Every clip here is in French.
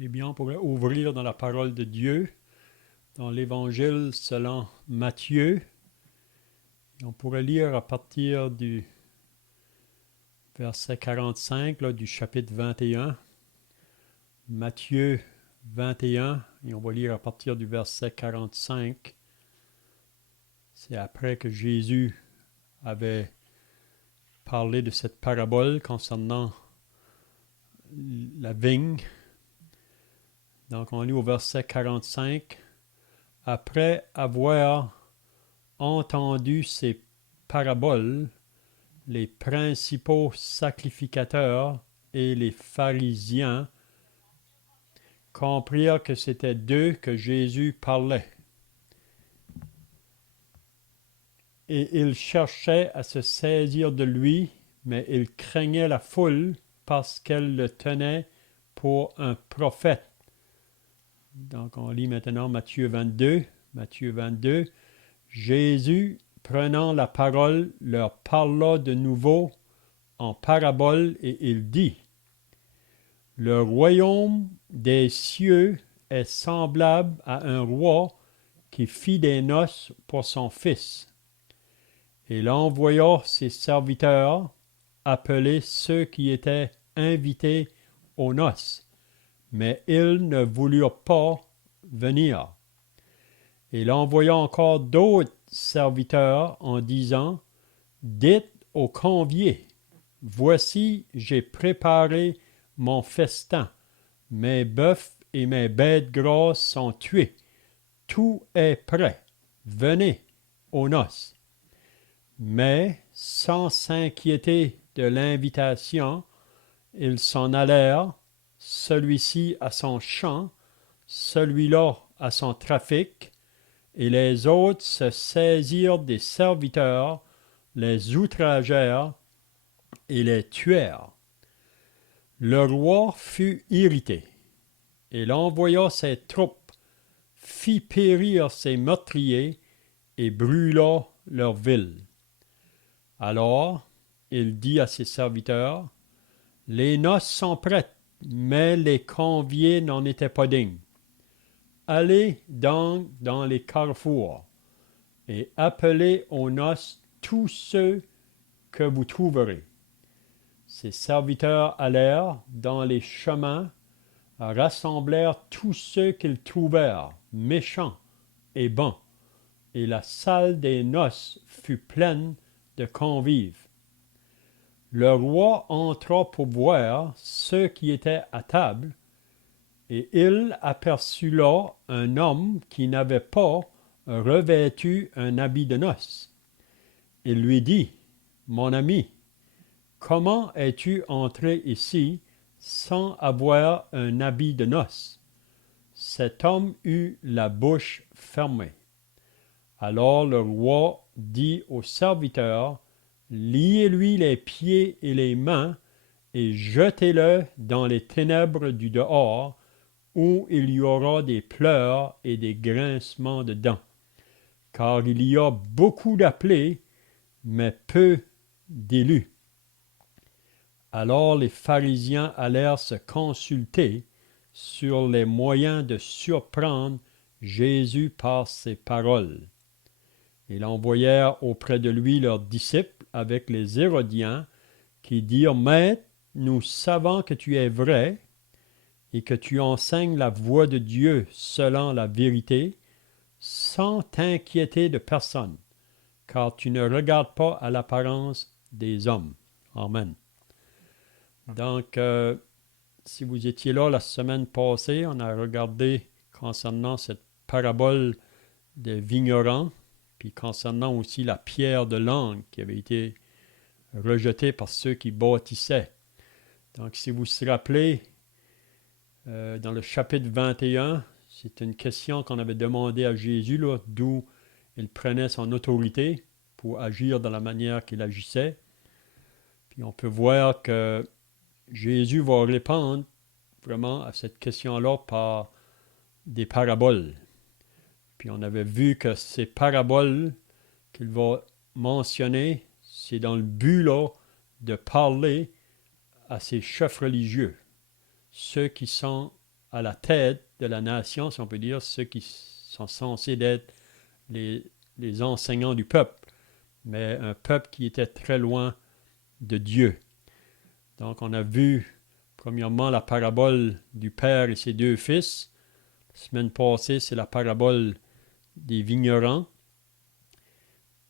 Eh bien, on pourrait ouvrir dans la parole de Dieu, dans l'Évangile selon Matthieu. Et on pourrait lire à partir du verset 45 là, du chapitre 21. Matthieu 21, et on va lire à partir du verset 45. C'est après que Jésus avait parlé de cette parabole concernant la vigne. Donc on lit au verset 45. Après avoir entendu ces paraboles, les principaux sacrificateurs et les pharisiens comprirent que c'était d'eux que Jésus parlait. Et ils cherchaient à se saisir de lui, mais ils craignaient la foule parce qu'elle le tenait pour un prophète. Donc on lit maintenant Matthieu 22. Matthieu 22. Jésus, prenant la parole, leur parla de nouveau en parabole et il dit: Le royaume des cieux est semblable à un roi qui fit des noces pour son fils. Il envoya ses serviteurs appeler ceux qui étaient invités aux noces, mais ils ne voulurent pas venir. Il envoya encore d'autres serviteurs en disant: Dites aux conviés, voici, j'ai préparé mon festin, mes bœufs et mes bêtes grasses sont tués, tout est prêt, venez aux noces. Mais, sans s'inquiéter de l'invitation, ils s'en allèrent, celui-ci à son champ, celui-là à son trafic, et les autres se saisirent des serviteurs, les outragèrent et les tuèrent. Le roi fut irrité. Il envoya ses troupes, fit périr ses meurtriers et brûla leur ville. Alors, il dit à ses serviteurs: Les noces sont prêtes, mais les conviés n'en étaient pas dignes. Allez donc dans les carrefours et appelez aux noces tous ceux que vous trouverez. Ses serviteurs allèrent dans les chemins, rassemblèrent tous ceux qu'ils trouvèrent, méchants et bons, et la salle des noces fut pleine de convives. Le roi entra pour voir ceux qui étaient à table, et il aperçut là un homme qui n'avait pas revêtu un habit de noces. Il lui dit: Mon ami, comment es-tu entré ici sans avoir un habit de noces? Cet homme eut la bouche fermée. Alors le roi dit aux serviteurs: Liez-lui les pieds et les mains et jetez-le dans les ténèbres du dehors, où il y aura des pleurs et des grincements de dents. Car il y a beaucoup d'appelés, mais peu d'élus. Alors les pharisiens allèrent se consulter sur les moyens de surprendre Jésus par ses paroles. Ils envoyèrent auprès de lui leurs disciples avec les Hérodiens, qui dirent: Maître, nous savons que tu es vrai et que tu enseignes la voie de Dieu selon la vérité, sans t'inquiéter de personne, car tu ne regardes pas à l'apparence des hommes. Amen. Donc, si vous étiez là la semaine passée, on a regardé concernant cette parabole des vignerons, puis concernant aussi la pierre de langue qui avait été rejetée par ceux qui bâtissaient. Donc, si vous vous rappelez, dans le chapitre 21, c'est une question qu'on avait demandé à Jésus, là, d'où il prenait son autorité pour agir de la manière qu'il agissait. Puis on peut voir que Jésus va répondre vraiment à cette question-là par des paraboles. Puis on avait vu que ces paraboles qu'il va mentionner, c'est dans le but là, de parler à ces chefs religieux, ceux qui sont à la tête de la nation, si on peut dire, ceux qui sont censés être les enseignants du peuple, mais un peuple qui était très loin de Dieu. Donc on a vu premièrement la parabole du père et ses deux fils. La semaine passée, c'est la parabole des vignerons.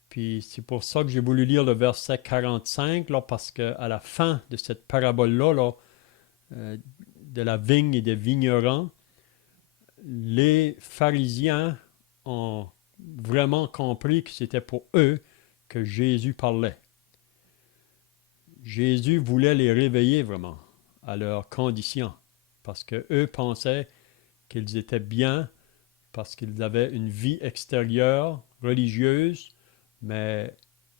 Puis c'est pour ça que j'ai voulu lire le verset 45, là, parce qu'à la fin de cette parabole-là, de la vigne et des vignerons, les pharisiens ont vraiment compris que c'était pour eux que Jésus parlait. Jésus voulait les réveiller vraiment à leur condition, parce qu'eux pensaient qu'ils étaient bien, parce qu'ils avaient une vie extérieure, religieuse, mais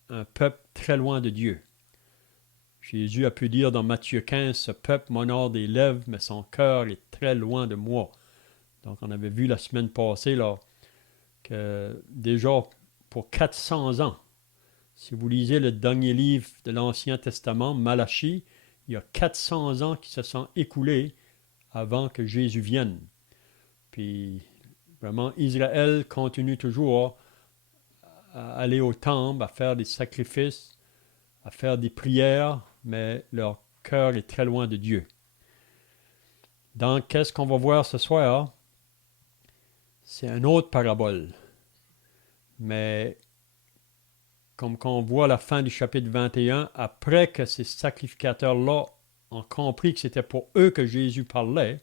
un peuple très loin de Dieu. Jésus a pu dire dans Matthieu 15, « Ce peuple m'honore des lèvres, mais son cœur est très loin de moi. » Donc on avait vu la semaine passée là, que déjà pour 400 ans, si vous lisez le dernier livre de l'Ancien Testament, Malachie, il y a 400 ans qui se sont écoulés avant que Jésus vienne. Puis vraiment, Israël continue toujours à aller au temple, à faire des sacrifices, à faire des prières, mais leur cœur est très loin de Dieu. Donc, qu'est-ce qu'on va voir ce soir? C'est une autre parabole. Mais comme qu'on voit à la fin du chapitre 21, après que ces sacrificateurs-là ont compris que c'était pour eux que Jésus parlait,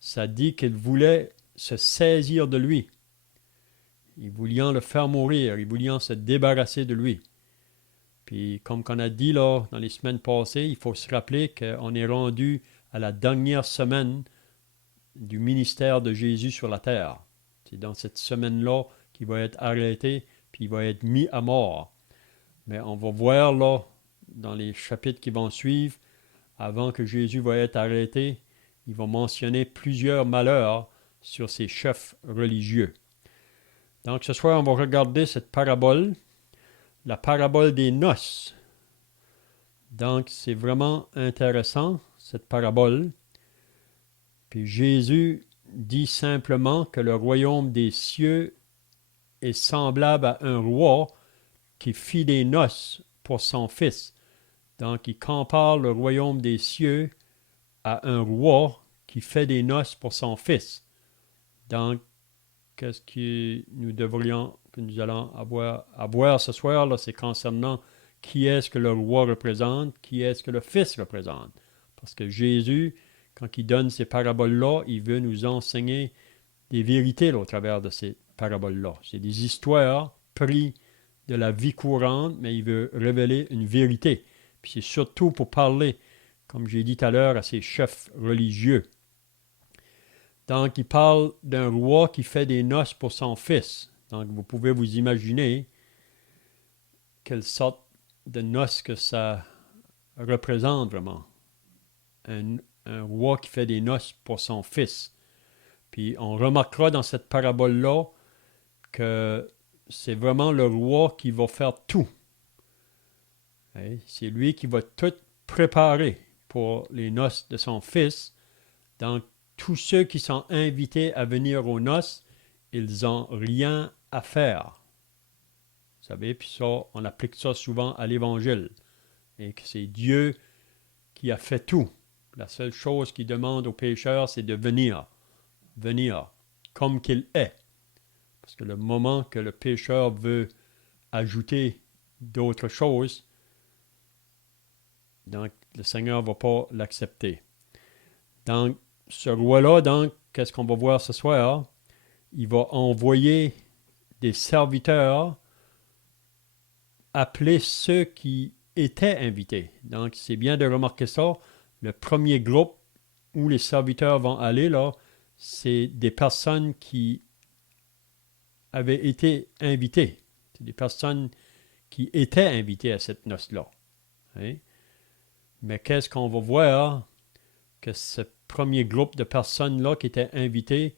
ça dit qu'ils voulaient se saisir de lui. Ils voulaient le faire mourir, ils voulaient se débarrasser de lui. Puis comme on a dit là, dans les semaines passées, il faut se rappeler qu'on est rendu à la dernière semaine du ministère de Jésus sur la terre. C'est dans cette semaine-là qu'il va être arrêté, puis il va être mis à mort. Mais on va voir là, dans les chapitres qui vont suivre, avant que Jésus va être arrêté, il va mentionner plusieurs malheurs sur ces chefs religieux. Donc ce soir, on va regarder cette parabole, la parabole des noces. Donc c'est vraiment intéressant, cette parabole. Puis Jésus dit simplement que le royaume des cieux est semblable à un roi qui fit des noces pour son fils. Donc, il compare le royaume des cieux à un roi qui fait des noces pour son fils. Donc, qu'est-ce que nous allons avoir ce soir, là, c'est concernant qui est-ce que le roi représente, qui est-ce que le fils représente. Parce que Jésus, quand il donne ces paraboles-là, il veut nous enseigner des vérités là, au travers de ces paraboles-là. C'est des histoires prises de la vie courante, mais il veut révéler une vérité. Puis c'est surtout pour parler, comme j'ai dit tout à l'heure, à ces chefs religieux. Donc, il parle d'un roi qui fait des noces pour son fils. Donc, vous pouvez vous imaginer quelle sorte de noces que ça représente vraiment. Un roi qui fait des noces pour son fils. Puis, on remarquera dans cette parabole-là que c'est vraiment le roi qui va faire tout. C'est lui qui va tout préparer pour les noces de son fils. Donc, tous ceux qui sont invités à venir aux noces, ils n'ont rien à faire. Vous savez, puis ça, on applique ça souvent à l'Évangile. Et que c'est Dieu qui a fait tout. La seule chose qu'il demande aux pécheurs, c'est de venir. Venir comme qu'il est. Parce que le moment que le pécheur veut ajouter d'autres choses, donc le Seigneur ne va pas l'accepter. Donc, ce roi-là, donc, qu'est-ce qu'on va voir ce soir? Il va envoyer des serviteurs appeler ceux qui étaient invités. Donc, c'est bien de remarquer ça. Le premier groupe où les serviteurs vont aller, là, c'est des personnes qui avaient été invitées. C'est des personnes qui étaient invitées à cette noce-là. Hein? Mais qu'est-ce qu'on va voir? Que ce premier groupe de personnes-là qui étaient invitées,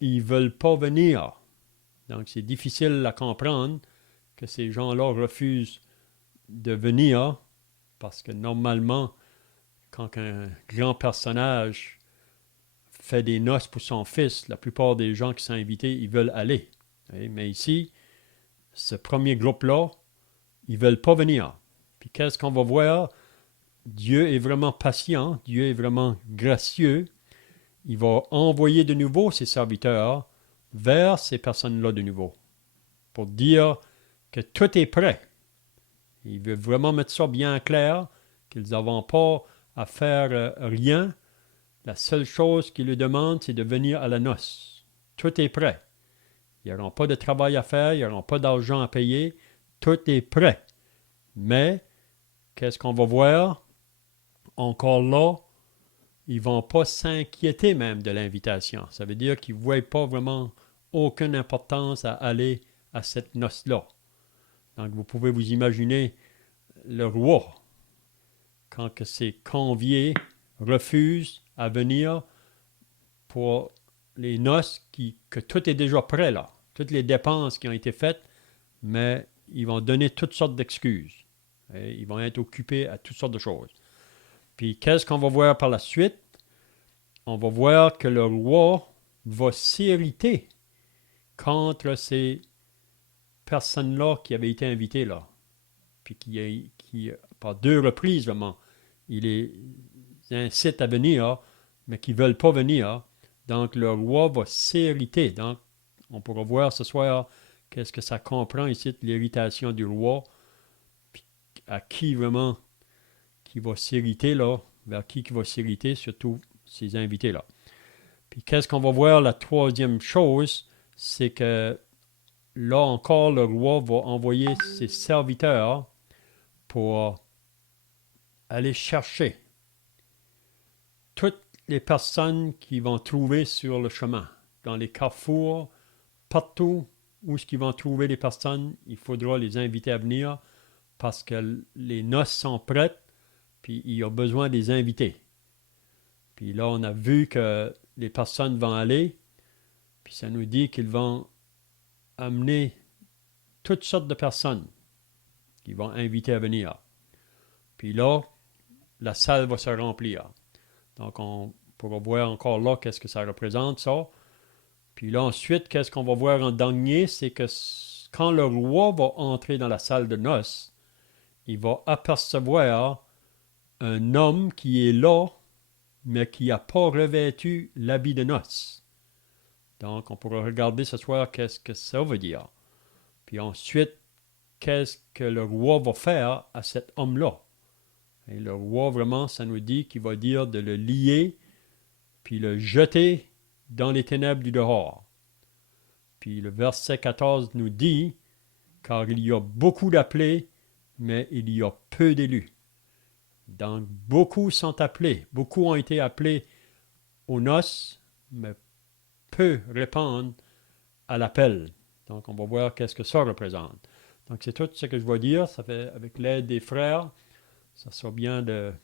ils ne veulent pas venir. Donc, c'est difficile à comprendre que ces gens-là refusent de venir parce que normalement, quand un grand personnage fait des noces pour son fils, la plupart des gens qui sont invités, ils veulent aller. Mais ici, ce premier groupe-là, ils ne veulent pas venir. Puis qu'est-ce qu'on va voir? Dieu est vraiment patient, Dieu est vraiment gracieux. Il va envoyer de nouveau ses serviteurs vers ces personnes-là de nouveau pour dire que tout est prêt. Il veut vraiment mettre ça bien clair, qu'ils n'ont pas à faire rien. La seule chose qu'il lui demande, c'est de venir à la noce. Tout est prêt. Ils n'auront pas de travail à faire, ils n'auront pas d'argent à payer. Tout est prêt. Mais, qu'est-ce qu'on va voir? Encore là, ils ne vont pas s'inquiéter même de l'invitation. Ça veut dire qu'ils ne voient pas vraiment aucune importance à aller à cette noce-là. Donc, vous pouvez vous imaginer le roi, quand que ses conviés refusent à venir pour les noces, que tout est déjà prêt là. Toutes les dépenses qui ont été faites, mais ils vont donner toutes sortes d'excuses. Et ils vont être occupés à toutes sortes de choses. Puis qu'est-ce qu'on va voir par la suite? On va voir que le roi va s'irriter contre ces personnes-là qui avaient été invitées là. Puis qui par deux reprises vraiment, il les incite à venir, mais qui ne veulent pas venir. Donc le roi va s'irriter. Donc on pourra voir ce soir qu'est-ce que ça comprend ici, l'irritation du roi, puis à qui vraiment qui va s'irriter là, vers qui va s'irriter, surtout ces invités-là. Puis qu'est-ce qu'on va voir? La troisième chose, c'est que là encore, le roi va envoyer ses serviteurs pour aller chercher toutes les personnes qu'ils vont trouver sur le chemin, dans les carrefours, partout où ils vont trouver les personnes, il faudra les inviter à venir parce que les noces sont prêtes, puis il y a besoin des invités. Puis là, on a vu que les personnes vont aller, puis ça nous dit qu'ils vont amener toutes sortes de personnes qu'ils vont inviter à venir. Puis là, la salle va se remplir. Donc, on pourra voir encore là qu'est-ce que ça représente, ça. Puis là, ensuite, qu'est-ce qu'on va voir en dernier, c'est que quand le roi va entrer dans la salle de noces, il va apercevoir un homme qui est là, mais qui n'a pas revêtu l'habit de noces. Donc, on pourra regarder ce soir qu'est-ce que ça veut dire. Puis ensuite, qu'est-ce que le roi va faire à cet homme-là. Et le roi, vraiment, ça nous dit qu'il va dire de le lier, puis le jeter dans les ténèbres du dehors. Puis le verset 14 nous dit, car il y a beaucoup d'appelés, mais il y a peu d'élus. Donc, beaucoup sont appelés, beaucoup ont été appelés aux noces, mais peu répondent à l'appel. Donc, on va voir qu'est-ce que ça représente. Donc, c'est tout ce que je vais dire. Ça fait, avec l'aide des frères, ça sera bien de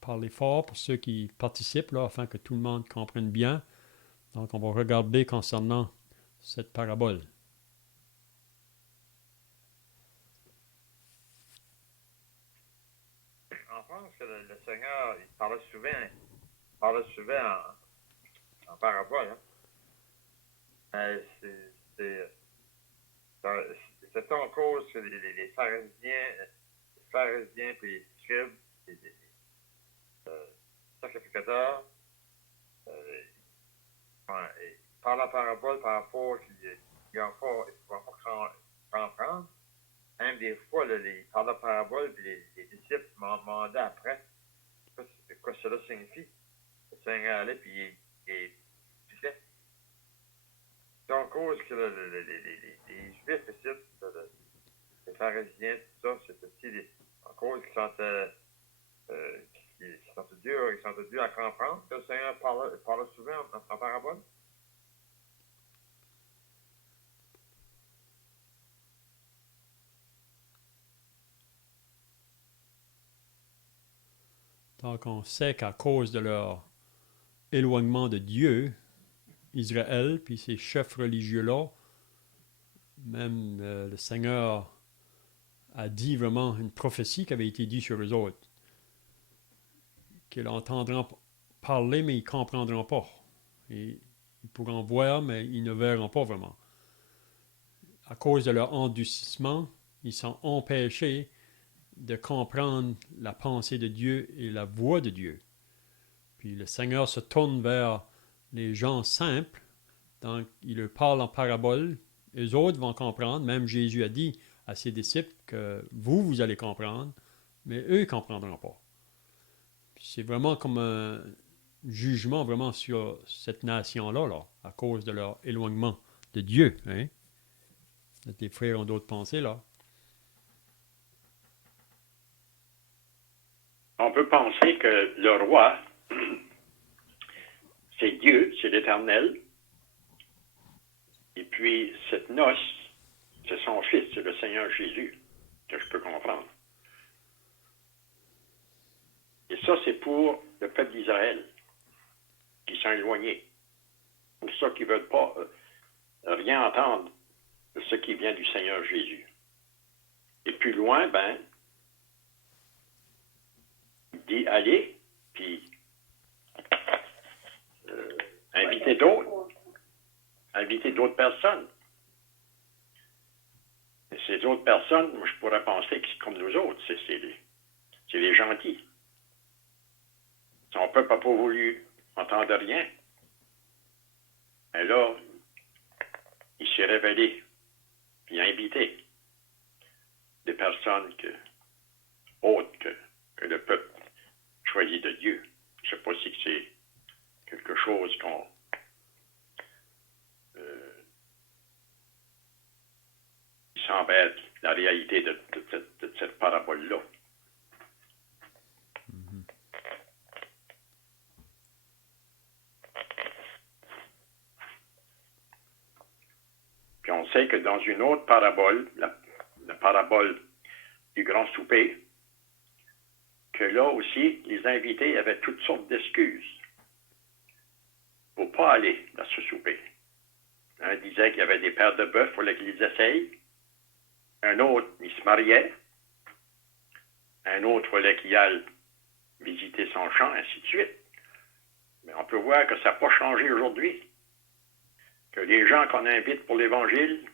parler fort pour ceux qui participent, là, afin que tout le monde comprenne bien. Donc, on va regarder concernant cette parabole. En France, le Seigneur, il parlait souvent en parabole. Hein. C'est en cause que les pharisiens puis les scribes, les sacrificateurs, euh, ils parlent en parabole par rapport qu'ils ne vont pas comprendre. Même des fois, là, ils parlent en parabole, puis les disciples m'ont demandé après quoi cela signifie. Le Seigneur allait, puis il disait. C'est en cause que les Juifs ici, les pharisiens, tout ça, c'est aussi en cause qu'ils sont, ils sont durs à comprendre que le Seigneur parle souvent en parabole. Donc, on sait qu'à cause de leur éloignement de Dieu, Israël, puis ces chefs religieux-là, même le Seigneur a dit vraiment une prophétie qui avait été dite sur eux autres, qu'ils n'entendront parler, mais ils ne comprendront pas. Et ils pourront voir, mais ils ne verront pas vraiment. À cause de leur endurcissement, ils sont empêchés de comprendre la pensée de Dieu et la voix de Dieu. Puis le Seigneur se tourne vers les gens simples, donc il leur parle en parabole. Les autres vont comprendre, même Jésus a dit à ses disciples que vous allez comprendre, mais eux ne comprendront pas. C'est vraiment comme un jugement vraiment sur cette nation-là, là, à cause de leur éloignement de Dieu. Hein? Les frères ont d'autres pensées, là. On peut penser que le roi, c'est Dieu, c'est l'Éternel. Et puis, cette noce, c'est son Fils, c'est le Seigneur Jésus, que je peux comprendre. Et ça, c'est pour le peuple d'Israël, qui sont éloignés. Pour ça qu'ils ne veulent pas rien entendre de ce qui vient du Seigneur Jésus. Et plus loin, il dit allez, puis invitez d'autres personnes. Et ces autres personnes, moi, je pourrais penser que c'est comme nous autres, c'est les gentils. Son peuple n'a pas voulu entendre rien. Et là, il s'est révélé, puis il a invité des personnes autres que le peuple choisi de Dieu. Je ne sais pas si c'est quelque chose qui semble être la réalité de cette parabole-là. Puis on sait que dans une autre parabole, la parabole du grand souper, que là aussi, les invités avaient toutes sortes d'excuses pour ne pas aller dans ce souper. Un disait qu'il y avait des paires de bœufs, il fallait qu'ils essayent. Un autre, il se mariait. Un autre, il fallait qu'il aille visiter son champ, ainsi de suite. Mais on peut voir que ça n'a pas changé aujourd'hui. Que les gens qu'on invite pour l'Évangile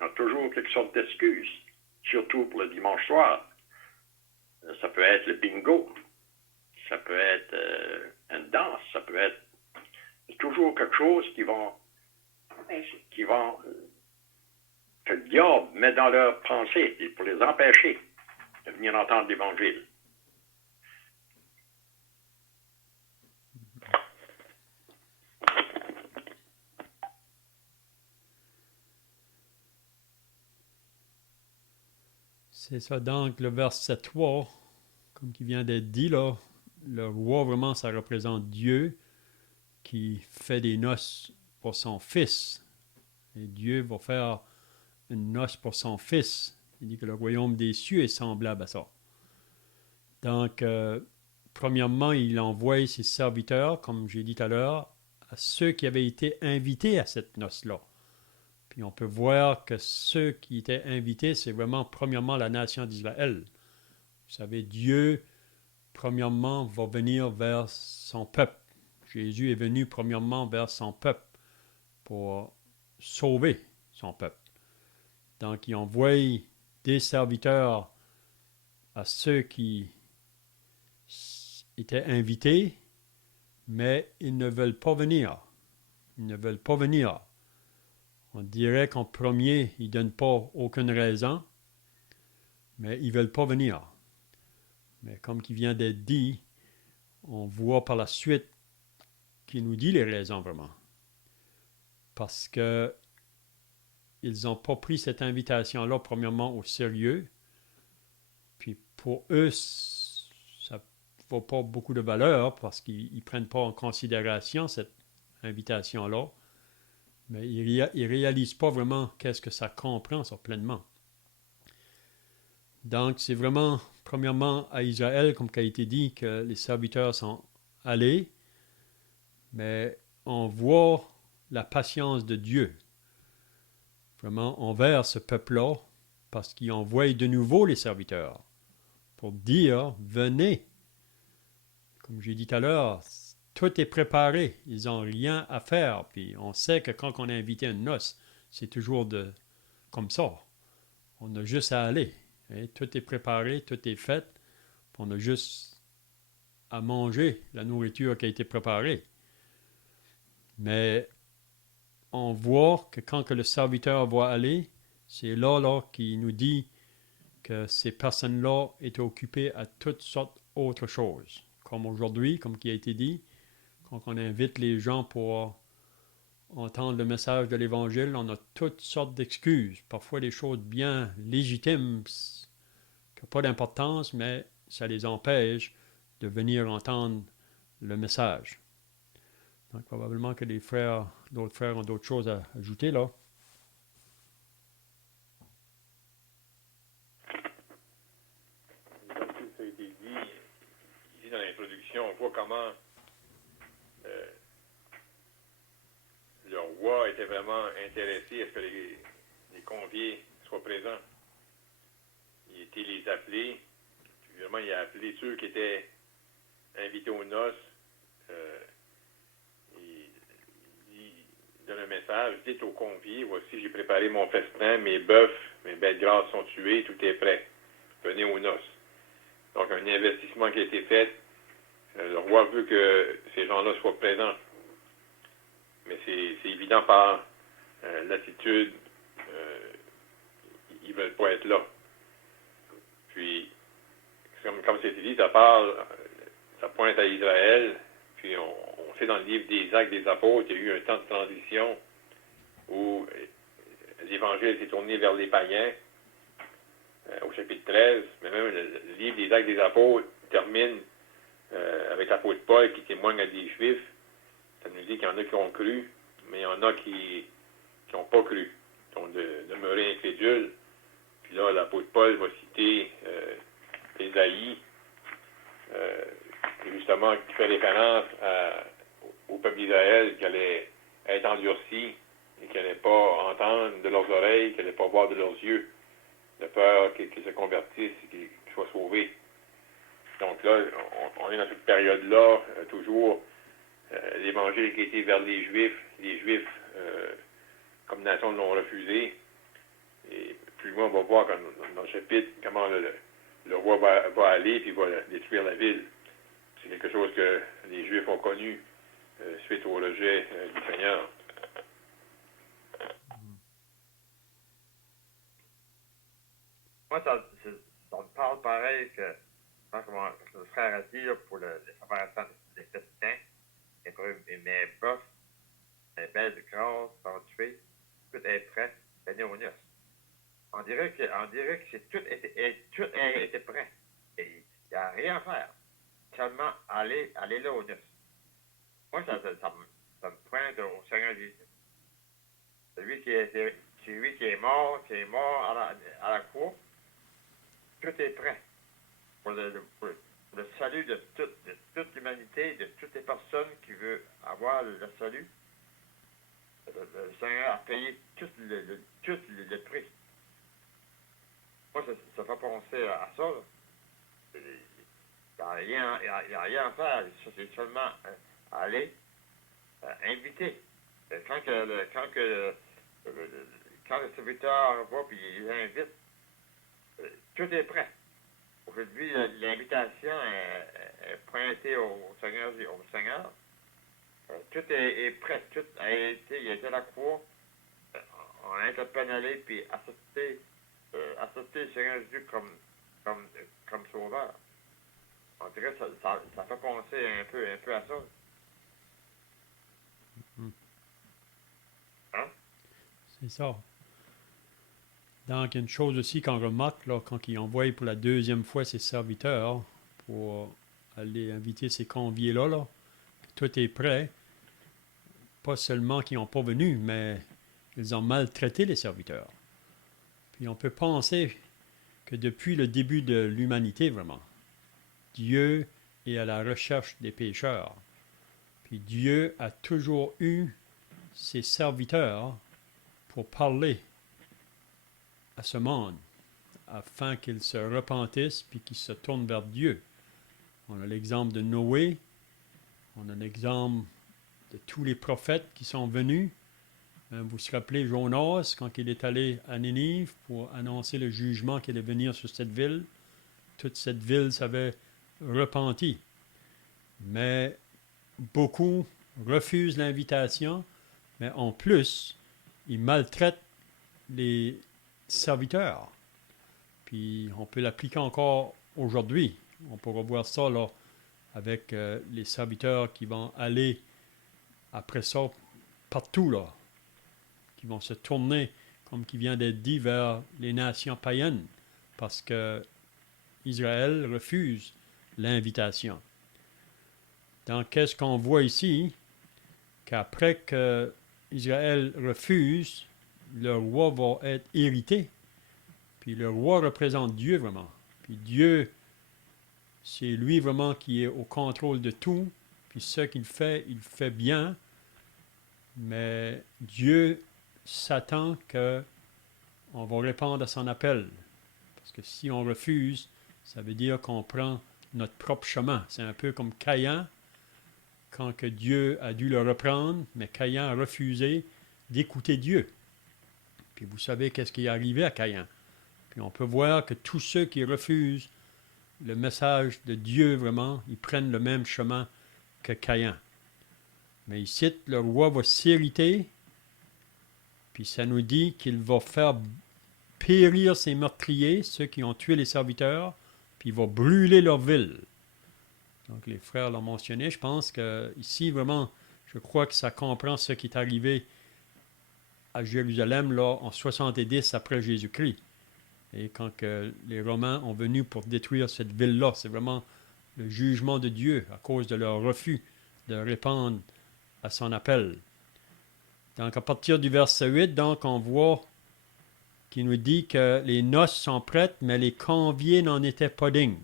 ont toujours quelque sorte d'excuses, surtout pour le dimanche soir. Ça peut être le bingo, ça peut être une danse, ça peut être toujours quelque chose qui vont que le diable met dans leur pensée pour les empêcher de venir entendre l'Évangile. C'est ça, donc le verset 3, comme qui vient d'être dit là, le roi vraiment ça représente Dieu qui fait des noces pour son fils. Et Dieu va faire une noce pour son fils. Il dit que le royaume des cieux est semblable à ça. Donc, premièrement, il envoie ses serviteurs, comme j'ai dit tout à l'heure, à ceux qui avaient été invités à cette noce-là. Puis on peut voir que ceux qui étaient invités, c'est vraiment premièrement la nation d'Israël. Vous savez, Dieu, premièrement, va venir vers son peuple. Jésus est venu premièrement vers son peuple pour sauver son peuple. Donc, il envoie des serviteurs à ceux qui étaient invités, mais ils ne veulent pas venir. Ils ne veulent pas venir. On dirait qu'en premier, ils ne donnent pas aucune raison, mais ils ne veulent pas venir. Mais comme qui vient d'être dit, on voit par la suite qu'il nous dit les raisons vraiment. Parce que ils n'ont pas pris cette invitation-là, premièrement, au sérieux. Puis pour eux, ça ne vaut pas beaucoup de valeur parce qu'ils ne prennent pas en considération cette invitation-là. Mais ils ne réalisent pas vraiment qu'est-ce que ça comprend, ça, pleinement. Donc, c'est vraiment, premièrement, à Israël, comme il a été dit, que les serviteurs sont allés, mais on voit la patience de Dieu, vraiment, envers ce peuple-là, parce qu'il envoie de nouveau les serviteurs pour dire, venez. Comme j'ai dit tout à l'heure, tout est préparé. Ils n'ont rien à faire. Puis on sait que quand on a invité une noce, c'est toujours comme ça. On a juste à aller. Hein. Tout est préparé, tout est fait. On a juste à manger la nourriture qui a été préparée. Mais on voit que quand que le serviteur va aller, c'est là qu'il nous dit que ces personnes-là étaient occupées à toutes sortes d'autres choses. Comme aujourd'hui, comme qui a été dit, quand on invite les gens pour entendre le message de l'Évangile, on a toutes sortes d'excuses. Parfois des choses bien légitimes, qui n'ont pas d'importance, mais ça les empêche de venir entendre le message. Donc probablement que d'autres frères ont d'autres choses à ajouter là. Comme tout ça a été dit, ici dans l'introduction, on voit comment le roi était vraiment intéressé à ce que les conviés soient présents. Il était les appeler, puis vraiment il a appelé ceux qui étaient invités aux noces. Il donne un message, dites aux conviés, voici j'ai préparé mon festin, mes bœufs, mes bêtes grasses sont tuées, tout est prêt. Venez aux noces. Donc un investissement qui a été fait. Le roi veut que ces gens-là soient présents. Mais c'est évident par l'attitude, ils ne veulent pas être là. Puis, comme c'est dit, ça pointe à Israël. Puis on sait dans le livre des Actes des Apôtres, il y a eu un temps de transition où l'Évangile s'est tourné vers les païens au chapitre 13. Mais même le livre des Actes des Apôtres termine avec l'apôtre Paul qui témoigne à des Juifs. Ça nous dit qu'il y en a qui ont cru, mais il y en a qui n'ont pas cru, qui ont demeuré incrédules. Puis là, l'apôtre Paul va citer Ésaïe, justement, qui fait référence au peuple d'Israël qui allait être endurci et qui n'allait pas entendre de leurs oreilles, qui n'allait pas voir de leurs yeux, de peur qu'ils se convertissent et qu'ils soient sauvés. Donc là, on est dans cette période-là, toujours, l'Évangile qui était vers les Juifs, comme nation, l'ont refusé. Et plus loin, on va voir dans le chapitre comment le roi va aller et va détruire la ville. C'est quelque chose que les Juifs ont connu suite au rejet du Seigneur. Moi, ça me parle pareil que comment le frère a dit là, pour les préparations des festins, mes bœufs, mes belles grasses sont tuées, tout est prêt, venez aux noces. On dirait que tout était prêt. Et il n'y a rien à faire. Seulement aller là aux noces. Moi, ça me pointe au Seigneur Jésus. Celui qui est mort à la croix, tout est prêt pour le salut de toute l'humanité, de toutes les personnes qui veulent avoir le salut. Le Seigneur a payé tout le prix. Moi, ça fait penser à ça. Il n'y a rien à faire. C'est seulement aller inviter. Quand le serviteur va et il invite, tout est prêt. Aujourd'hui, l'invitation est pointée au Seigneur. Tout est prêt. Tout a été, il était à la croix. On a été pénalé puis accepté le Seigneur Jésus comme sauveur. On dirait que ça fait penser un peu à ça. Hein? C'est ça. Donc, une chose aussi qu'on remarque, là, quand ils envoient pour la deuxième fois ses serviteurs pour aller inviter ces conviés-là, là, tout est prêt. Pas seulement qu'ils n'ont pas venu, mais ils ont maltraité les serviteurs. Puis on peut penser que depuis le début de l'humanité, vraiment, Dieu est à la recherche des pécheurs. Puis Dieu a toujours eu ses serviteurs pour parler à ce monde, afin qu'ils se repentissent puis qu'ils se tournent vers Dieu. On a l'exemple de Noé, On a un exemple de tous les prophètes qui sont venus. Vous vous rappelez Jonas, quand il est allé à Nénive pour annoncer le jugement qui allait venir sur cette ville. Toute cette ville s'avait repenti. Mais beaucoup refusent l'invitation, mais en plus, ils maltraitent les serviteurs. Puis on peut l'appliquer encore aujourd'hui. On pourra voir ça là, avec les serviteurs qui vont aller après ça partout, là, qui vont se tourner, comme qui vient d'être dit, vers les nations païennes, parce que Israël refuse l'invitation. Donc, qu'est-ce qu'on voit ici? Qu'après que Israël refuse, le roi va être irrité. Puis le roi représente Dieu vraiment. Puis Dieu, c'est lui vraiment qui est au contrôle de tout. Puis ce qu'il fait, il fait bien. Mais Dieu s'attend qu'on va répondre à son appel. Parce que si on refuse, ça veut dire qu'on prend notre propre chemin. C'est un peu comme Caïn, quand que Dieu a dû le reprendre, mais Caïn a refusé d'écouter Dieu. Puis vous savez qu'est-ce qui est arrivé à Caïn. Puis on peut voir que tous ceux qui refusent le message de Dieu, vraiment, ils prennent le même chemin que Caïn. Mais ici, le roi va s'irriter, puis ça nous dit qu'il va faire périr ses meurtriers, ceux qui ont tué les serviteurs, puis il va brûler leur ville. Donc les frères l'ont mentionné. Je pense que ici, vraiment, je crois que ça comprend ce qui est arrivé à Jérusalem là, en 70 après Jésus-Christ. Et quand que les Romains ont venu pour détruire cette ville-là, c'est vraiment le jugement de Dieu à cause de leur refus de répondre à son appel. Donc à partir du verset 8, donc, on voit qu'il nous dit que les noces sont prêtes, mais les conviés n'en étaient pas dignes.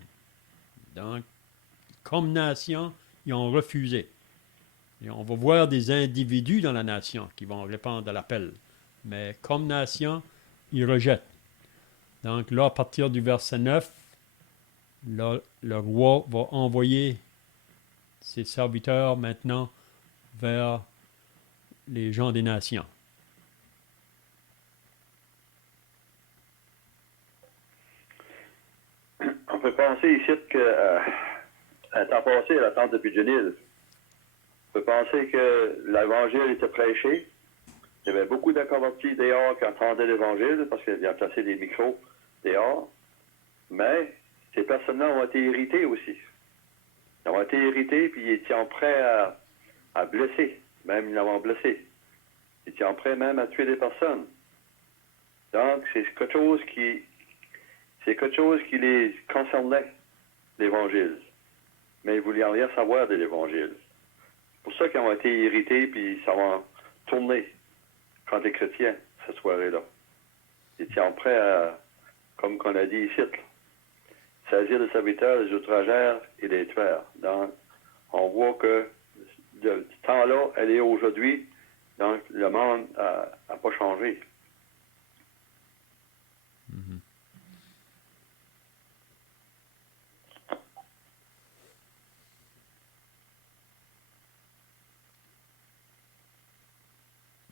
Donc, comme nation, ils ont refusé. Et on va voir des individus dans la nation qui vont répondre à l'appel. Mais comme nation, ils rejettent. Donc là, à partir du verset 9, là, le roi va envoyer ses serviteurs maintenant vers les gens des nations. On peut penser ici que à temps passé, à la tente de Pidgenil, on peut penser que l'évangile était prêché. Il y avait beaucoup de convertis dehors qui entendaient l'évangile parce qu'ils avaient placé des micros dehors. Mais ces personnes-là ont été irritées aussi. Ils ont été irrités puis ils étaient prêts à blesser. Même ils l'ont blessé. Ils étaient prêts même à tuer des personnes. Donc, c'est quelque chose qui les concernait, l'Évangile. Mais ils ne voulaient rien savoir de l'Évangile. C'est pour ça qu'ils ont été irrités, puis ça va tourner contre les chrétiens, cette soirée-là. Ils étaient prêts à, comme qu'on a dit ici, saisir les serviteurs, les outragères et les tueurs. Donc, on voit que ce temps-là, elle est aujourd'hui, donc le monde n'a pas changé.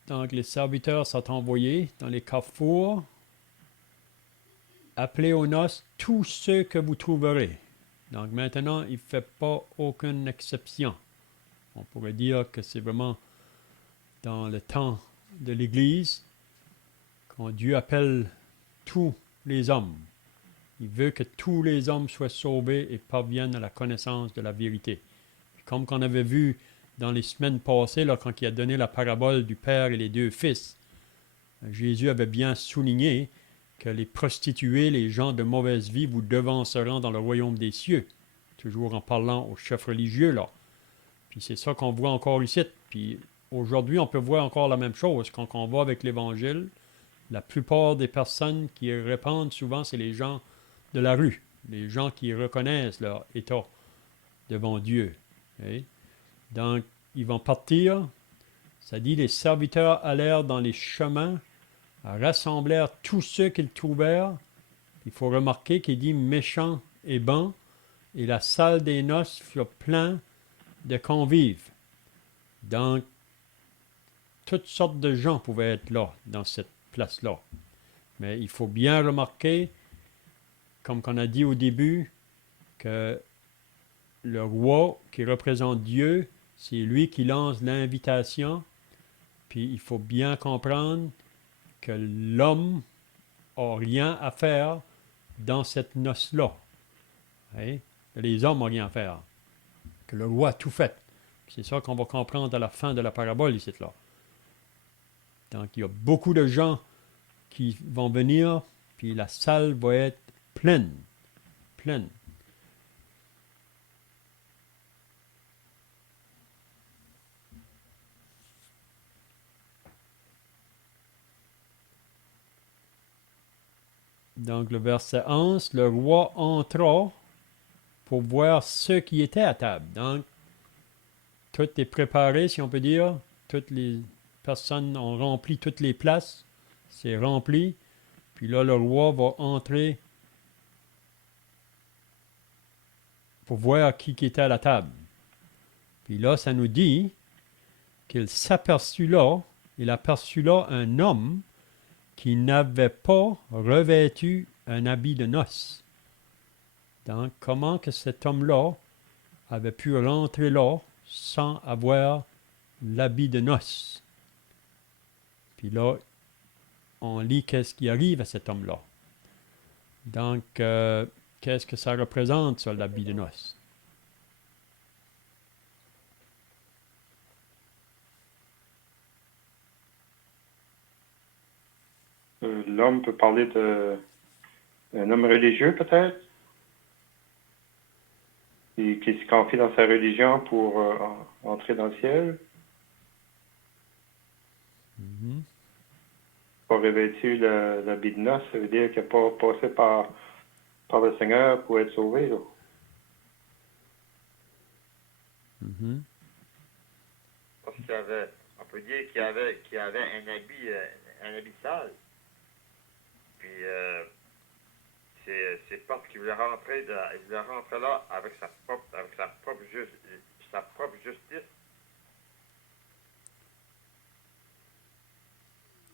Donc, les serviteurs sont envoyés dans les carrefours. Appelez aux noces tous ceux que vous trouverez. Donc, maintenant, il ne fait pas aucune exception. On pourrait dire que c'est vraiment dans le temps de l'Église quand Dieu appelle tous les hommes. Il veut que tous les hommes soient sauvés et parviennent à la connaissance de la vérité. Comme qu'on avait vu dans les semaines passées, là, quand il a donné la parabole du Père et les deux fils, Jésus avait bien souligné que les prostituées, les gens de mauvaise vie, vous devanceront dans le royaume des cieux. Toujours en parlant aux chefs religieux, là. Puis c'est ça qu'on voit encore ici. Puis aujourd'hui, on peut voir encore la même chose. Quand on va avec l'Évangile, la plupart des personnes qui répondent souvent, c'est les gens de la rue, les gens qui reconnaissent leur état devant Dieu. Okay? Donc, ils vont partir. Ça dit, les serviteurs allèrent dans les chemins, rassemblèrent tous ceux qu'ils trouvèrent. Il faut remarquer qu'il dit méchants et bons, et la salle des noces fut pleine de convives. Donc, toutes sortes de gens pouvaient être là, dans cette place-là. Mais il faut bien remarquer, comme on a dit au début, que le roi qui représente Dieu, c'est lui qui lance l'invitation. Puis il faut bien comprendre que l'homme n'a rien à faire dans cette noce-là. Hein? Les hommes n'ont rien à faire. Que le roi a tout fait. C'est ça qu'on va comprendre à la fin de la parabole ici là. Donc il y a beaucoup de gens qui vont venir, puis la salle va être pleine. Pleine. Donc le verset 11, le roi entra pour voir ceux qui étaient à table. Donc, tout est préparé, si on peut dire. Toutes les personnes ont rempli toutes les places. C'est rempli. Puis là, le roi va entrer pour voir qui était à la table. Puis là, ça nous dit qu'il s'aperçut là, il aperçut là un homme qui n'avait pas revêtu un habit de noces. Donc, comment que cet homme-là avait pu rentrer là sans avoir l'habit de noces? Puis là, on lit qu'est-ce qui arrive à cet homme-là. Donc, qu'est-ce que ça représente, ça, l'habit de noces? L'homme peut parler d'un homme religieux, peut-être, et qui se confie dans sa religion pour entrer dans le ciel. Mhm. Pas revêtu l'habit de noces, ça veut dire qu'il n'a pas passé par le Seigneur pour être sauvé. Là. Mhm. Parce qu'il y avait, on peut dire qu'il y avait un habit sale. Puis c'est parce qu'il voulait rentrer là avec sa propre justice.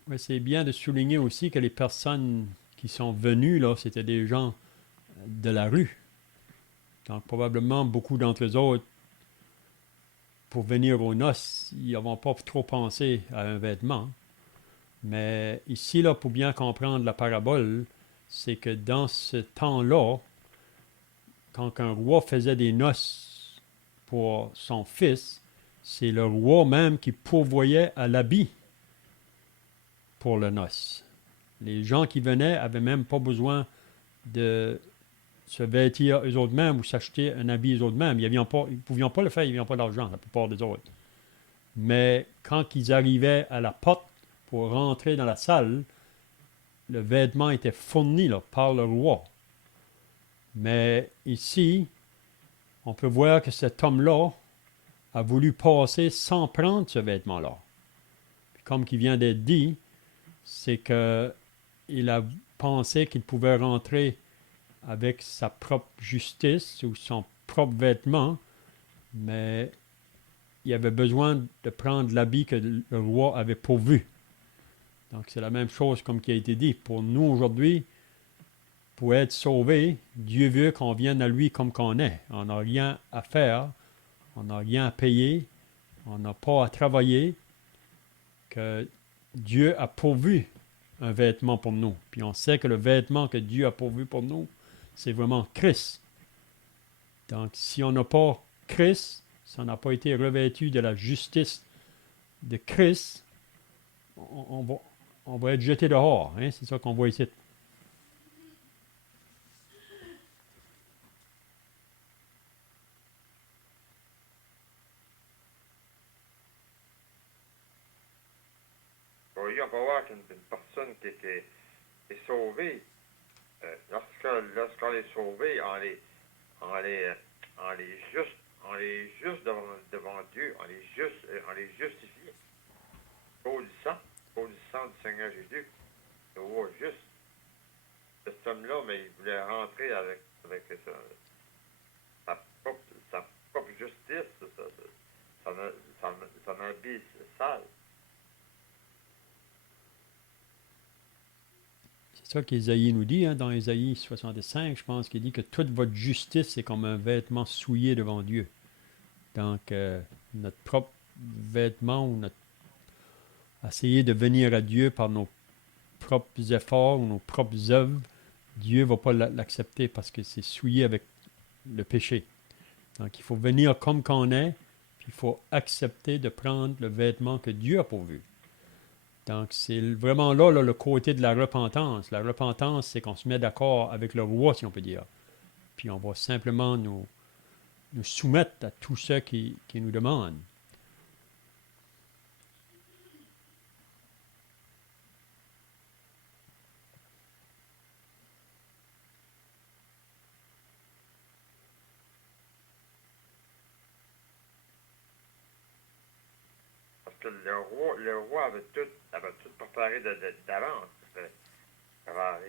Ouais, c'est bien de souligner aussi que les personnes qui sont venues, là, c'était des gens de la rue. Donc, probablement, beaucoup d'entre eux autres, pour venir aux noces, ils n'avont pas trop pensé à un vêtement. Mais ici, là, pour bien comprendre la parabole, c'est que dans ce temps-là, quand un roi faisait des noces pour son fils, c'est le roi même qui pourvoyait à l'habit pour le noce. Les gens qui venaient n'avaient même pas besoin de se vêtir eux autres mêmes ou s'acheter un habit eux autres mêmes. Ils ne pouvaient pas le faire, ils n'avaient pas d'argent, la plupart des autres. Mais quand ils arrivaient à la porte pour rentrer dans la salle, le vêtement était fourni là, par le roi. Mais ici, on peut voir que cet homme-là a voulu passer sans prendre ce vêtement-là. Puis comme qui vient d'être dit, c'est qu'il a pensé qu'il pouvait rentrer avec sa propre justice ou son propre vêtement, mais il avait besoin de prendre l'habit que le roi avait pourvu. Donc c'est la même chose comme qui a été dit. Pour nous aujourd'hui, pour être sauvés, Dieu veut qu'on vienne à lui comme qu'on est. On n'a rien à faire, on n'a rien à payer, on n'a pas à travailler, que Dieu a pourvu un vêtement pour nous. Puis on sait que le vêtement que Dieu a pourvu pour nous, c'est vraiment Christ. Donc si on n'a pas Christ, si on n'a pas été revêtu de la justice de Christ, on va être jeté dehors. Hein? C'est ça qu'on voit ici. Oui, on va voir qu'une personne qui est sauvée, lorsqu'on est sauvé, on est juste devant Dieu, on est justifié. Au du sang du Seigneur Jésus, le roi juste. Cet homme-là, mais il voulait rentrer avec sa propre justice, son habit sale. C'est ça qu'Ésaïe nous dit, hein, dans Ésaïe 65, je pense, qu'il dit que toute votre justice est comme un vêtement souillé devant Dieu. Donc, notre propre vêtement ou essayer de venir à Dieu par nos propres efforts ou nos propres œuvres, Dieu ne va pas l'accepter parce que c'est souillé avec le péché. Donc, il faut venir comme qu'on est, puis il faut accepter de prendre le vêtement que Dieu a pourvu. Donc, c'est vraiment là, le côté de la repentance. La repentance, c'est qu'on se met d'accord avec le roi, si on peut dire. Puis on va simplement nous soumettre à tout ce qui nous demande. Parce que le roi avait tout préparé d'avance.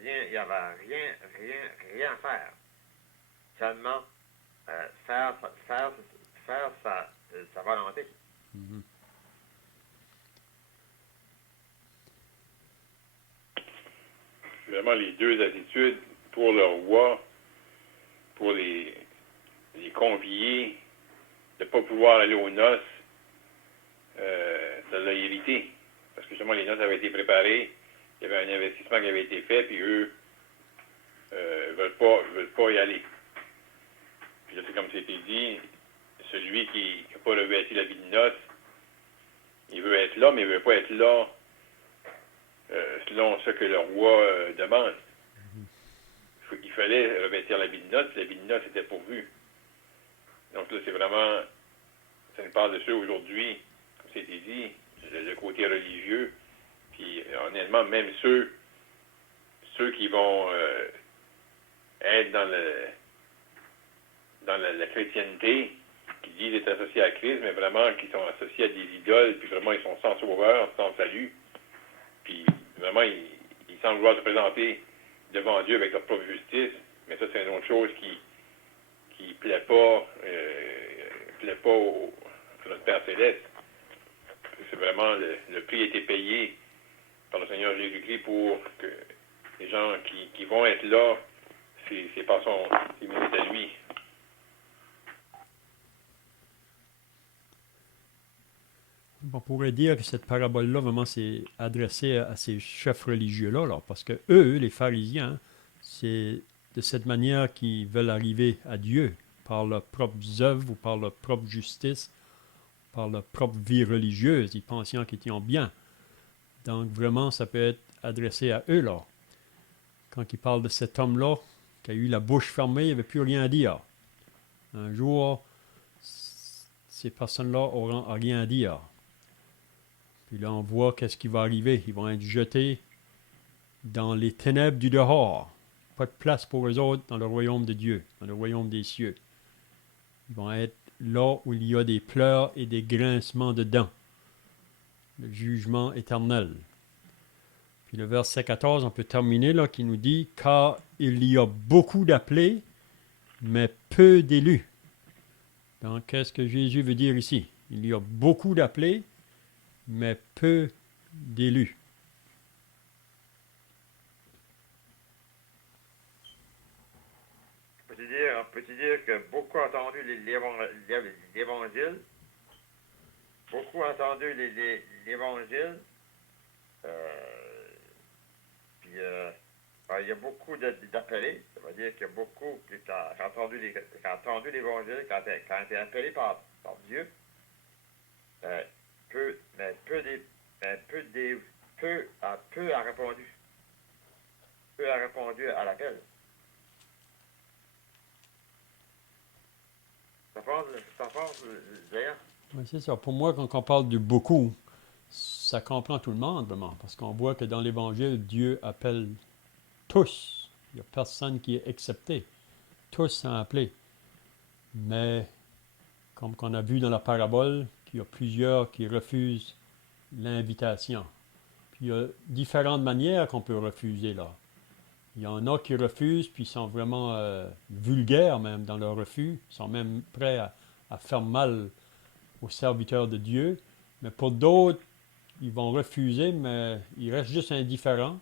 Il n'y avait rien à faire. Seulement faire sa volonté. Mhm. Vraiment, les deux attitudes pour le roi, pour les conviés, de ne pas pouvoir aller aux noces, de loyauté. Parce que justement, les noces avaient été préparées, il y avait un investissement qui avait été fait, puis eux veulent pas y aller. Puis là, c'est comme c'était dit, celui qui n'a pas revêtu la vie de noces, il veut être là, mais il ne veut pas être là selon ce que le roi demande. Il fallait revêtir la vie de noces, puis la vie de noces était pourvue. Donc là, c'est vraiment, ça nous parle de ceux aujourd'hui, comme c'était dit, le côté religieux, puis honnêtement, même ceux qui vont être dans la chrétienté, qui disent être associés à Christ, mais vraiment qui sont associés à des idoles, puis vraiment ils sont sans sauveur, sans salut, puis vraiment ils semblent vouloir se présenter devant Dieu avec leur propre justice, mais ça c'est une autre chose qui plaît pas à notre Père Céleste. C'est vraiment le prix a été payé par le Seigneur Jésus-Christ pour que les gens qui vont être là, c'est par c'est mérite à lui. On pourrait dire que cette parabole-là, vraiment, c'est adressé à ces chefs religieux-là, là, parce que eux, les pharisiens, c'est de cette manière qu'ils veulent arriver à Dieu, par leurs propres œuvres ou par leur propre justice, par leur propre vie religieuse, ils pensaient qu'ils étaient bien. Donc, vraiment, ça peut être adressé à eux, là. Quand ils parlent de cet homme-là, qui a eu la bouche fermée, il n'y avait plus rien à dire. Un jour, ces personnes-là n'auront rien à dire. Puis là, on voit qu'est-ce qui va arriver. Ils vont être jetés dans les ténèbres du dehors. Pas de place pour eux autres dans le royaume de Dieu, dans le royaume des cieux. Ils vont être là où il y a des pleurs et des grincements de dents. Le jugement éternel. Puis le verset 14, on peut terminer là, qui nous dit « Car il y a beaucoup d'appelés, mais peu d'élus. » Donc, qu'est-ce que Jésus veut dire ici? Il y a beaucoup d'appelés, mais peu d'élus. On peut dire que beaucoup ont entendu l'évangile, beaucoup ont entendu l'évangile, puis il y a beaucoup d'appelés, ça veut dire qu'il y a beaucoup qui ont entendu l'évangile, quand été appelé par Dieu, peu a répondu. Peu a répondu à l'appel. Ça pense, d'ailleurs. Oui, c'est ça. Pour moi, quand on parle de beaucoup, ça comprend tout le monde, vraiment. Parce qu'on voit que dans l'Évangile, Dieu appelle tous. Il n'y a personne qui est excepté. Tous sont appelés. Mais, comme on a vu dans la parabole, qu'il y a plusieurs qui refusent l'invitation. Puis il y a différentes manières qu'on peut refuser là. Il y en a qui refusent, puis ils sont vraiment vulgaires même dans leur refus. Ils sont même prêts à faire mal aux serviteurs de Dieu. Mais pour d'autres, ils vont refuser, mais ils restent juste indifférents.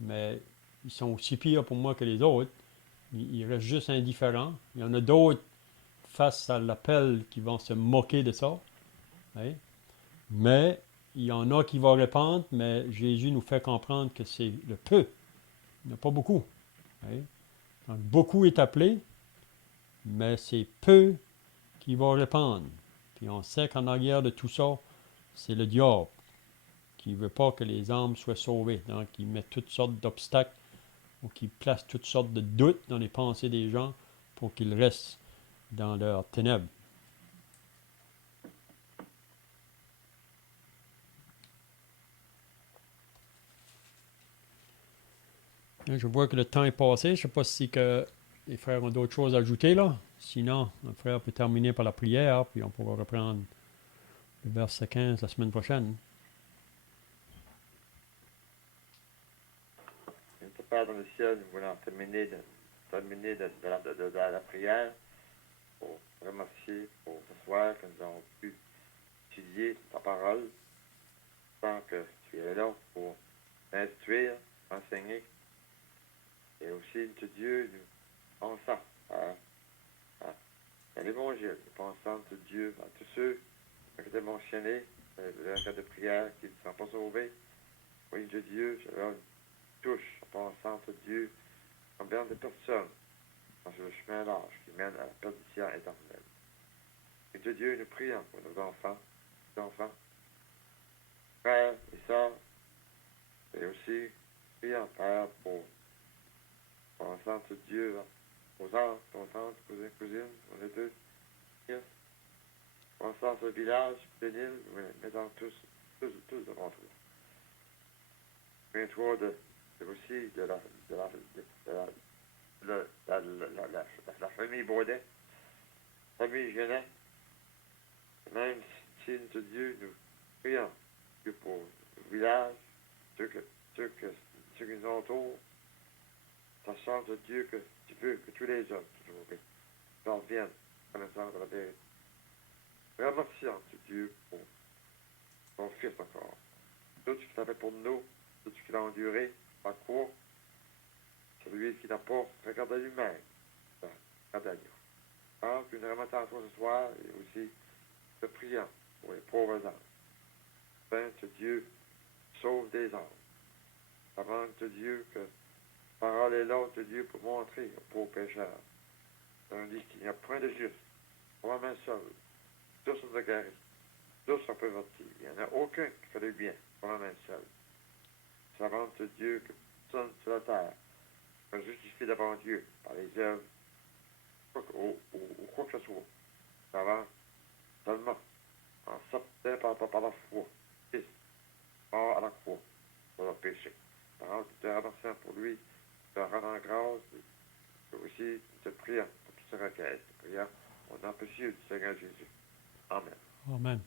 Mais ils sont aussi pires pour moi que les autres. Ils restent juste indifférents. Il y en a d'autres, face à l'appel, qui vont se moquer de ça. Hein. Mais il y en a qui vont répondre, mais Jésus nous fait comprendre que c'est le peu. Il n'y en a pas beaucoup. Hein. Donc, beaucoup est appelé, mais c'est peu qui vont répondre. Puis on sait qu'en arrière de tout ça, c'est le diable qui ne veut pas que les âmes soient sauvées. Donc, il met toutes sortes d'obstacles ou qui place toutes sortes de doutes dans les pensées des gens pour qu'ils restent dans leurs ténèbres. Je vois que le temps est passé. Je ne sais pas si que les frères ont d'autres choses à ajouter là. Sinon, le frère peut terminer par la prière, puis on pourra reprendre le verset 15 la semaine prochaine. Notre Père dans le ciel, nous voulons terminer de la prière pour te remercier pour ce soir que nous avons pu étudier ta parole. Tant que tu es là pour instruire, enseigner. Et aussi, notre Dieu, nous pensons à l'Évangile. Nous pensons, notre Dieu, à tous ceux qui ont été mentionnés, le cas de prière, qui ne sont pas sauvés. Oui, de Dieu, je leur touche en pensant, notre Dieu, combien de personnes dans ce chemin large qui mène à la perdition éternelle. Et de Dieu, nous prions pour nos enfants, frères et sœurs, et aussi prions, Père, pour pensant de Dieu aux oncles, aux tantes, cousins, cousines, on est deux. Yes. Pensant ce village, bénil, mettons tous devant toi. Viens-toi aussi de la famille Baudet, famille Genet, même si notre Dieu, nous prions que pour le village, ceux qui nous entourent, sachant de Dieu que tu veux que tous les hommes, toujours, t'en viennent connaissant de la vérité. Remercions Dieu pour ton Fils encore. Tout ce qu'il a fait pour nous, tout ce qu'il a enduré, par quoi, celui qui n'a pas regardé lui-même, regardé à Dieu. Alors, que nous remettons à toi ce soir et aussi te prions pour les pauvres âmes. Afin que Dieu sauve des âmes. Avant que Dieu que parole est là de Dieu pour montrer aux pauvres pécheurs. On dit qu'il n'y a point de juste, pas un seul. Tous sont égarés, tous sont pervertis. Il n'y en a aucun qui fait le bien, pas un seul. Ça rend de Dieu que personne sur la terre peut justifier devant Dieu par les œuvres ou quoi que ce soit. Ça rend seulement en sortant par la foi. Christ, part à la croix pour leur péché. Par te remerciant pour lui, te rendant grâce, et aussi te priant pour toutes ces requêtes. Priant au nom précieux du Seigneur Jésus. Amen. Amen.